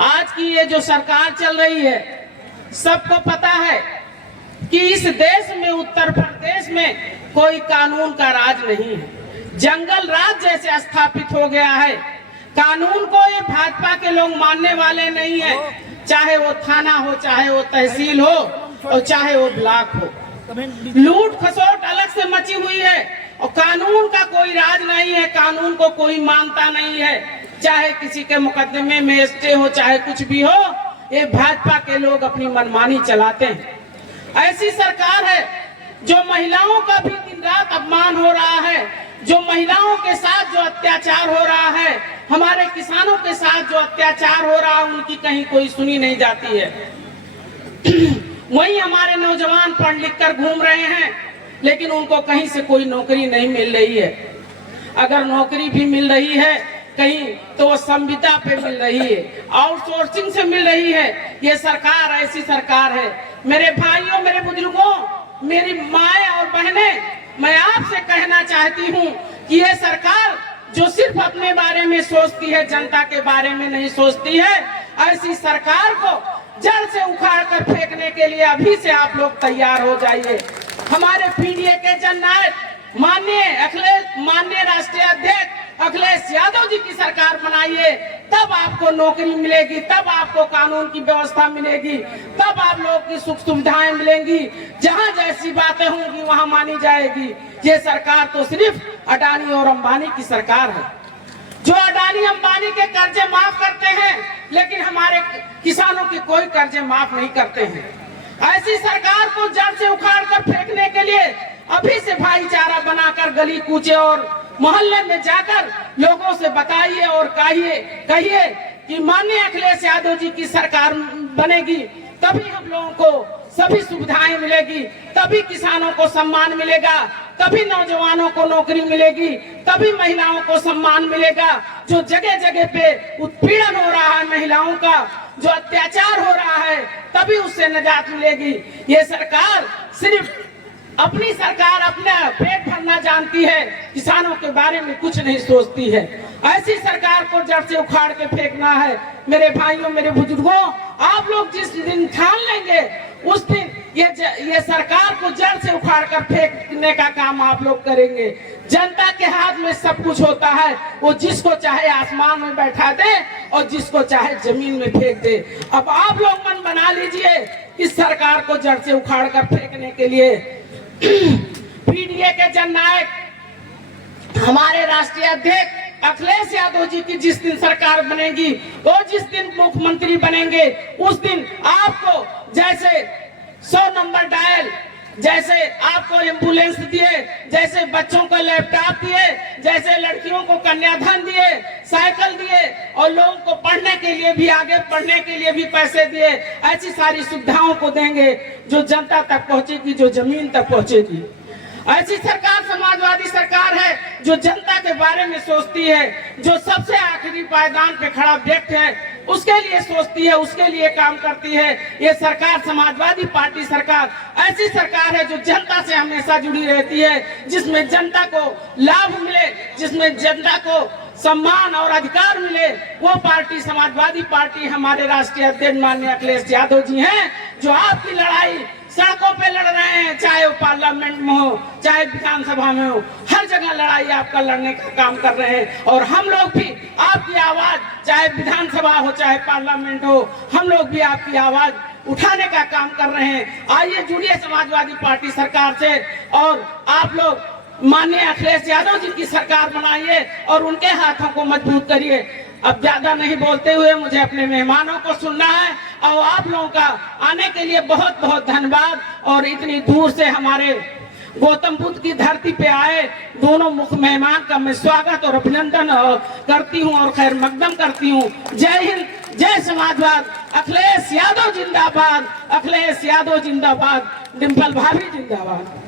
आज की ये जो सरकार चल रही है, सबको पता है कि इस देश में, उत्तर प्रदेश में कोई कानून का राज नहीं है। जंगल राज जैसे स्थापित हो गया है। कानून को ये भाजपा के लोग मानने वाले नहीं है, चाहे वो थाना हो, चाहे वो तहसील हो और चाहे वो ब्लॉक हो। लूट खसोट अलग से मची हुई है और कानून का कोई राज नहीं है। कानून को कोई मानता नहीं है, चाहे किसी के मुकदमे में स्टे हो, चाहे कुछ भी हो, ये भाजपा के लोग अपनी मनमानी चलाते हैं। ऐसी सरकार है जो महिलाओं का भी दिन रात अपमान हो रहा है, जो महिलाओं के साथ जो अत्याचार हो रहा है, हमारे किसानों के साथ जो अत्याचार हो रहा है, उनकी कहीं कोई सुनी नहीं जाती है। वहीं हमारे नौजवान पढ़ लिख कर घूम रहे हैं, लेकिन उनको कहीं से कोई नौकरी नहीं मिल रही है। अगर नौकरी भी मिल रही है कहीं, तो वो संविदा पे मिल रही है, आउटसोर्सिंग से मिल रही है। ये सरकार ऐसी सरकार है। मेरे भाइयों, मेरे बुजुर्गों, मेरी माएं और बहनें, मैं आपसे कहना चाहती हूँ कि ये सरकार जो सिर्फ अपने बारे में सोचती है, जनता के बारे में नहीं सोचती है, ऐसी सरकार को जड़ से उखाड़ कर फेंकने के लिए अभी से आप लोग तैयार हो जाइए। हमारे पीडीए के जननायक माननीय राष्ट्रीय अध्यक्ष अखिलेश यादव जी की सरकार बनाइए, तब आपको नौकरी मिलेगी, तब आपको कानून की व्यवस्था मिलेगी, तब आप लोग की सुख सुविधाएं मिलेंगी। जहां जैसी बातें होंगी वहां मानी जाएगी। ये सरकार तो सिर्फ अडानी और अंबानी की सरकार है, जो अडानी अंबानी के कर्जे माफ करते हैं, लेकिन हमारे किसानों के कोई कर्जे माफ नहीं करते हैं। ऐसी सरकार को जड़ से उखाड़ कर फेंकने के लिए अभी से भाईचारा बनाकर गली कूचे और मोहल्ले में जाकर लोगों से बताइए और कहिए कि माननीय अखिलेश यादव जी की सरकार बनेगी, तभी हम लोगों को सभी सुविधाएं मिलेगी, तभी किसानों को सम्मान मिलेगा, तभी नौजवानों को नौकरी मिलेगी, तभी महिलाओं को सम्मान मिलेगा। जो जगह जगह पे उत्पीड़न हो रहा है महिलाओं का, जो अत्याचार हो रहा है, तभी उससे निजात मिलेगी। ये सरकार सिर्फ अपनी सरकार अपना पेट भरना जानती है, किसानों के बारे में कुछ नहीं सोचती है। ऐसी सरकार को जड़ से उखाड़ के फेंकना है। मेरे भाइयों, मेरे बुजुर्गों, आप लोग जिस दिन ठान लेंगे उस दिन ये सरकार को जड़ से उखाड़ कर फेंकने का काम आप लोग करेंगे। जनता के हाथ में सब कुछ होता है, वो जिसको चाहे आसमान में बैठा दे और जिसको चाहे जमीन में फेंक दे। अब आप लोग मन बना लीजिए इस सरकार को जड़ से उखाड़ कर फेंकने के लिए। पीडीए के जननायक हमारे राष्ट्रीय अध्यक्ष अखिलेश यादव जी की जिस दिन सरकार बनेगी, वो जिस दिन मुख्यमंत्री बनेंगे, उस दिन आपको जैसे 100 नंबर डायल, जैसे आपको एम्बुलेंस दिए, जैसे बच्चों को लैपटॉप दिए, जैसे लड़कियों को कन्याधन दिए, साइकिल दिए और लोगों को पढ़ने के लिए भी, आगे पढ़ने के लिए भी पैसे दिए, ऐसी सारी सुविधाओं को देंगे जो जनता तक पहुंचेगी, जो जमीन तक पहुंचेगी। ऐसी सरकार समाजवादी सरकार है जो जनता के बारे में सोचती है, जो सबसे आखिरी पायदान पे खड़ा व्यक्ति है उसके लिए सोचती है, उसके लिए काम करती है। ये सरकार समाजवादी पार्टी सरकार ऐसी सरकार है जो जनता से हमेशा जुड़ी रहती है, जिसमें जनता को लाभ मिले, जिसमें जनता को सम्मान और अधिकार मिले, वो पार्टी समाजवादी पार्टी हमारे राष्ट्रीय अध्यक्ष माननीय अखिलेश यादव जी हैं, जो आपकी लड़ाई सड़कों पे लड़ रहे हैं, चाहे वो पार्लियामेंट में हो, चाहे विधानसभा में हो, हर जगह लड़ाई आपका लड़ने का काम कर रहे हैं। और हम लोग भी आपकी आवाज, चाहे विधानसभा हो चाहे पार्लियामेंट हो, हम लोग भी आपकी आवाज उठाने का काम कर रहे हैं। आइए जुड़िए समाजवादी पार्टी सरकार से और आप लोग माननीय अखिलेश यादव जी की सरकार बनाइए और उनके हाथों को मजबूत करिए। अब ज्यादा नहीं बोलते हुए मुझे अपने मेहमानों को सुनना है और आप लोगों का आने के लिए बहुत बहुत धन्यवाद। और इतनी दूर से हमारे गौतम बुद्ध की धरती पे आए दोनों मुख्य मेहमान का मैं स्वागत और अभिनंदन करती हूं और खैर मकदम करती हूं। जय हिंद, जय समाजवाद, अखिलेश यादव जिंदाबाद, अखिलेश यादव जिंदाबाद, डिम्पल भाभी जिंदाबाद।